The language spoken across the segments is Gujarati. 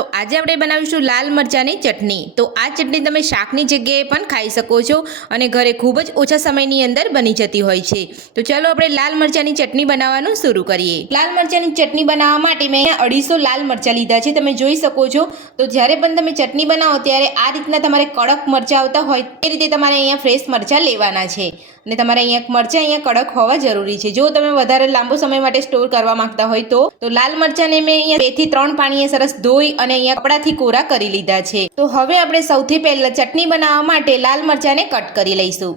તો આજે આપણે બનાવીશું લાલ મરચાંની ચટણી। તો આ ચટણી તમે શાકની જગ્યાએ પણ ખાઈ શકો છો અને ઘરે ખૂબ જ ઓછા સમયની અંદર બની જતી હોય છે। તો ચાલો આપણે લાલ મરચાંની ચટણી બનાવવાનું શરૂ કરીએ। લાલ મરચાંની ચટણી બનાવવા માટે મેં 250 લાલ મરચાં લીધા છે, તમે જોઈ શકો છો। તો જ્યારે પણ તમે ચટણી બનાવો ત્યારે આ રીતના તમારે કડક મરચાં આવતા હોય તે રીતે તમારે અહીંયા ફ્રેશ મરચાં લેવાના છે અને તમારે અહીંયા મરચાં કડક હોવા જરૂરી છે। જો તમે વધારે લાંબો સમય માટે સ્ટોર કરવા માંગતા હોય તો લાલ મરચાંને મેં અહીંયા 2 થી 3 પાણીએ સરસ ધોઈ અને અહીંયા કપડાથી કોરા કરી લીધા છે। તો હવે આપણે સૌથી પહેલા ચટણી બનાવવા માટે લાલ મરચાંને કટ કરી લઈશું।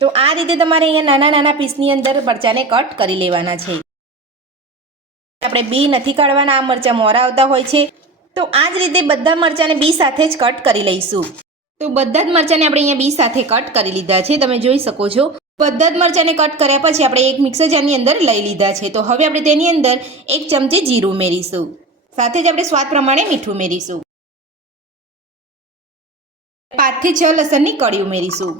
તો આ રીતે તમારે અહીંયા નાના નાના પીસની અંદર મરચાંને કટ કરી લેવાના છે। આપણે બી નથી કાઢવાના, આ મરચાં મોરા આવતા હોય છે। તો આ જ રીતે બધા મરચાંને બી સાથે જ કટ કરી લઈશું। તો બધા જ મરચાંને આપણે અહીંયા બી સાથે કટ કરી લીધા છે, તમે જોઈ શકો છો। બધા જ મરચાંને કટ કર્યા પછી આપણે એક મિક્સર જારની અંદર લઈ લીધા છે। તો હવે આપણે તેની અંદર 1 ચમચી જીરું ઉમેરીશું, સાથે જ આપણે સ્વાદ પ્રમાણે મીઠું ઉમેરીશું। 5 થી 6 લસણની કળી ઉમેરીશું।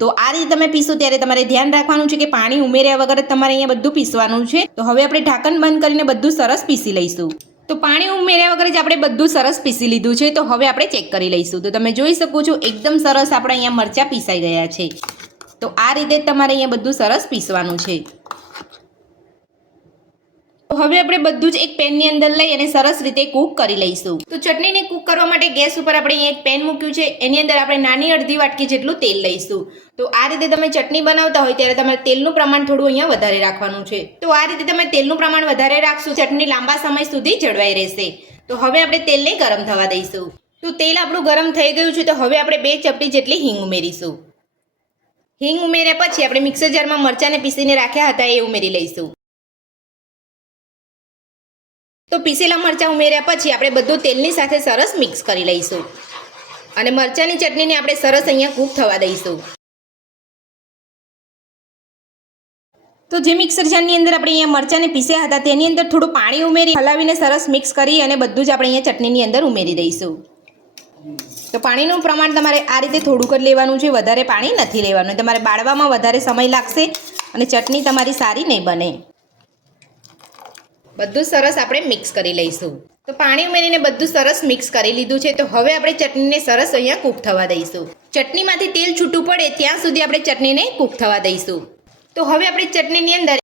તો આ રીતે તમે પીસો ત્યારે તમારે ધ્યાન રાખવાનું છે કે પાણી ઉમેર્યા વગર તમારે અહીંયા બધું પીસવાનું છે। તો હવે આપણે ઢાંકણ બંધ કરીને બધું સરસ પીસી લઈશું। તો પાણી ઉમેર્યા વગર જ આપણે બધું સરસ પીસી લીધું છે। તો હવે આપણે ચેક કરી લઈશું। તો તમે જોઈ શકો છો એકદમ સરસ આપણે અહીંયા મરચાં પીસાઈ ગયા છે। તો આ રીતે તમારે અહીંયા બધું સરસ પીસવાનું છે। તો હવે આપણે બધું જ એક પેનની અંદર લઈ અને સરસ રીતે કૂક કરી લઈશું। તો ચટણીને કૂક કરવા માટે ગેસ ઉપર આપણે અહીંયા એક પેન મૂક્યું છે, એની અંદર આપણે નાની અડધી વાટકી જેટલું તેલ લઈશું। તો આ રીતે તમે ચટણી બનાવતા હોય ત્યારે તમારે તેલનું પ્રમાણ થોડું અહીંયા વધારે રાખવાનું છે। તો આ રીતે તમે તેલનું પ્રમાણ વધારે રાખશો, ચટણી લાંબા સમય સુધી જળવાઈ રહેશે। તો હવે આપણે તેલને ગરમ થવા દઈશું। તો તેલ આપણું ગરમ થઈ ગયું છે। તો હવે આપણે 2 ચપટી જેટલી હિંગ ઉમેરીશું। હિંગ ઉમેર્યા પછી આપણે મિક્સર જારમાં મરચાંને પીસીને રાખ્યા હતા એ ઉમેરી લઈશું। તો પીસેલા મરચાં ઉમેર્યા પછી આપણે બધું તેલની સાથે સરસ મિક્સ કરી લઈશું અને મરચાંની ચટણીને આપણે સરસ અહીંયા કૂક થવા દઈશું। તો જે મિક્સર જારની અંદર આપણે અહીંયા મરચાંને પીસ્યા હતા તેની અંદર થોડું પાણી ઉમેરી હલાવીને સરસ મિક્સ કરી અને બધું જ આપણે અહીંયા ચટણીની અંદર ઉમેરી દઈશું। તો પાણીનું પ્રમાણ તમારે આ રીતે થોડુંક જ લેવાનું છે, વધારે પાણી નથી લેવાનું, તમારે બાળવામાં વધારે સમય લાગશે અને ચટણી તમારી સારી નહીં બને। બધું સરસ આપણે મિક્સ કરી લઈશું। તો પાણી ઉમેરીને બધું સરસ મિક્સ કરી લીધું છે। તો હવે આપણે ચટણીને સરસ અહીંયા કૂક થવા દઈશું। ચટણીમાંથી તેલ છૂટું પડે ત્યાં સુધી આપણે ચટણીને કૂક થવા દઈશું। તો હવે આપણે ચટણીની અંદર